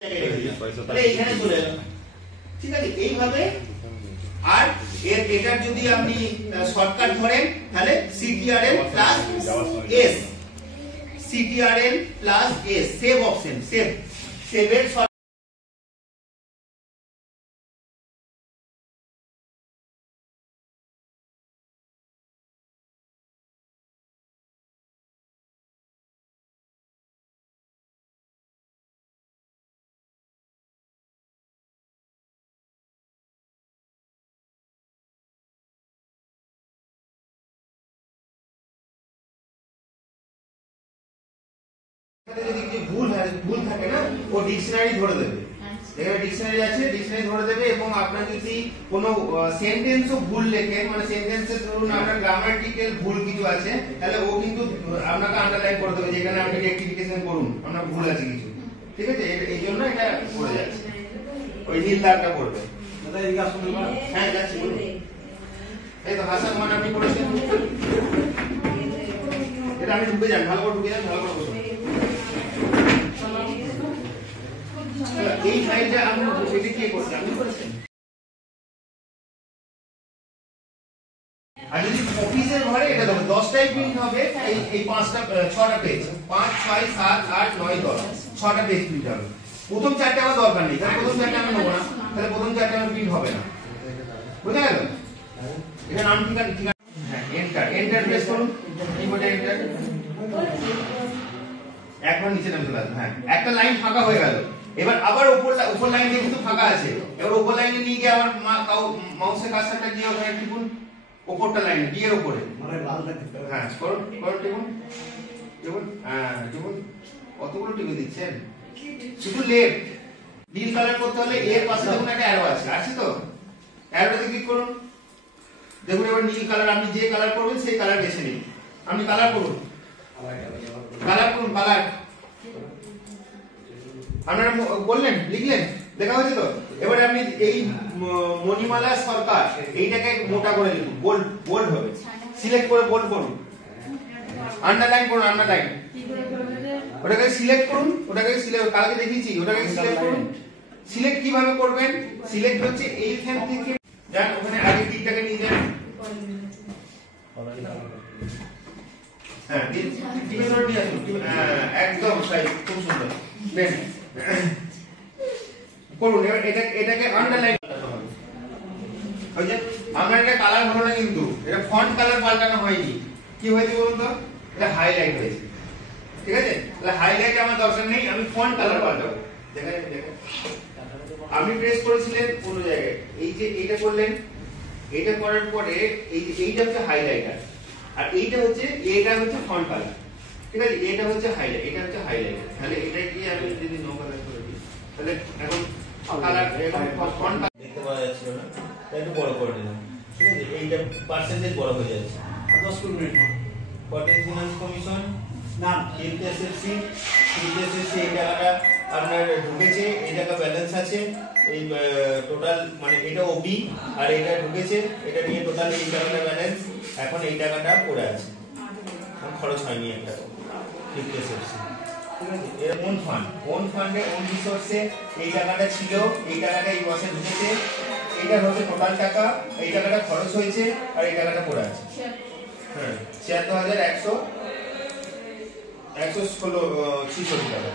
তাহলে এখানে চলে এলো, ঠিক আছে। এইভাবে আর এটার যদি আপনি শর্টকাট ধরেন তাহলে CTRL plus S, CTRL plus S, save option, সেভের যদি কি ভুল থাকে না, ও ডিকশনারি ধরে দেবে। এখানে ডিকশনারি আছে, ডিকশনারি ধরে দেবে। এবং আপনার যদি কোনো সেন্টেন্সও ভুল লেখেন, মানে সেন্টেন্সের ধরুন আপনার গ্রামাটিক্যাল ভুল কিছু আছে, তাহলে ও কিন্তু আপনাকে আন্ডারলাইন করে দেবে যে এখানে আপনি রেকটিফিকেশন করুন, আপনার ভুল আছে কিছু, ঠিক আছে। এই জন্য এটা পড়ে যাচ্ছে, ওই নীল দাগটা পড়বে। হ্যাঁ যাচ্ছি, এই তো হাসান মান আপনি পড়েছেন, এটা আমি ঢুকে যান, ভালো করে ঢুকে যান, ভালো করে বসুন। এই ফাইলটা আমরা এটা কি করছি, আপনি করেছেন। আর যদি অফিসের ঘরে এটা দেখো 10টাই প্রিন্ট হবে, এই 6টা পেজ, 5 6 7 8 9 10, 6টা পেজ প্রিন্ট হবে। প্রথম 4টা আমার দরকার নেই, তাহলে প্রথম 4টা আমি নেব না, তাহলে প্রথম 4টা আমার প্রিন্ট হবে না, বুঝা গেল। এটা নাম ঠিকানা, হ্যাঁ এন্টার প্রেস করুন, কিবোর্ডে এন্টার, একবার নিচে নামতে লাগবে। হ্যাঁ, একটা লাইন ফাঁকা হয়ে গেল। এবার আবার উপর লাইনে কিন্তু ফাঁকা আছে, এবার উপর লাইনে নিয়ে গিয়ে আবার মাউসের কার্সারটা গিয়ে ওখানে টিপুন, উপরটা লাইনে ডি এর উপরে, মানে লালটা টিপতে হবে। হ্যাঁ করুন টিপুন, হ্যাঁ টিপুন, কতগুলো টিপে দিচ্ছেন, শুধু লেফট। নীল কালার করতে হলে এর পাশে দেখুন একটা অ্যারো আছে তো, অ্যারোতে ক্লিক করুন। দেখুন এবার নীল কালার, আপনি যে কালার করবেন সেই কালার বেছে নিন। আপনি কালার করুন, কালার আপনারা বললেন, লিখলেন, দেখা হয়েছে তো। এবারে আপনি এই মণিমালা সরকার এইটাকে মোটা করে লিখুন, বোল্ড হবে, সিলেক্ট করে বোল্ড করুন, আন্ডারলাইন করুন, আন্ডারলাইন, ওটাকে সিলেক্ট করুন, ওটাকে সিলেক্ট কালকে দেখিয়েছি, ওটাকে সিলেক্ট করুন। সিলেক্ট কিভাবে করবেন, সিলেক্ট হচ্ছে এইখান থেকে যান, ওখানে আগে টিকটাকে নিয়ে যান, হ্যাঁ টিপে ধরে নিয়ে আসুন, একদম সাইজ খুব সুন্দর দেন করুন। এবার এটাকে আন্ডারলাইন করতে হবে। ওই যে আমরা এটা কালার হলো না, কিন্তু এটা ফন্ট কালার পাল্টানো হয়নি। কি হয়েছে বলুন তো, এটা হাইলাইট হয়েছে, ঠিক আছে। তাহলে হাইলাইট আমার দরকার নেই, আমি ফন্ট কালার পাল্টাবো। দেখেন আপনি প্রেস করেছিলেন কোন জায়গায়, এই যে এইটা করলেন, এইটা করার পরে এই যে এইটা হচ্ছে হাইলাইটার, আর এইটা হচ্ছে ফন্ট কালার, ঠিক আছে। এটা হচ্ছে হাইলাইট, এটা হচ্ছে হাইলাইটার। তাহলে এটা কি আমি যদি নো কালার করে দিই, তাহলে এখন কালার ফন্ট দেখতে পাওয়া যাচ্ছে না, তাই একটু বড় করে দিলাম, ঠিক আছে। এইটা পার্সেন্টেজ বড় হয়ে যাচ্ছে। 10 মিনিট পটেন্সিয়াল ফিনান্স কমিশন নাম এলটিএসএসসি, এই টাকাটা আপনার ঢুকেছে, এই টাকা ব্যালেন্স আছে, এই টোটাল মানে এটা ওবি, আর এটা ঢুকেছে, এটা নিয়ে টোটাল এই টাকাটা ব্যালেন্স, এখন এই টাকাটা পড়ে আছে, খরচ হয়নি একটা, এলটিএসএসসি, ঠিক আছে। এর ওন ফান্ডে ওন রিসোর্সে এই টাকাটা ছিল, এই টাকাটা এই মাসে ঢুকেছে, এটা হচ্ছে টোটাল টাকা, এই টাকাটা খরচ হয়েছে, আর এই টাকাটা পড়ে আছে। হ্যাঁ 76,116 টাকা।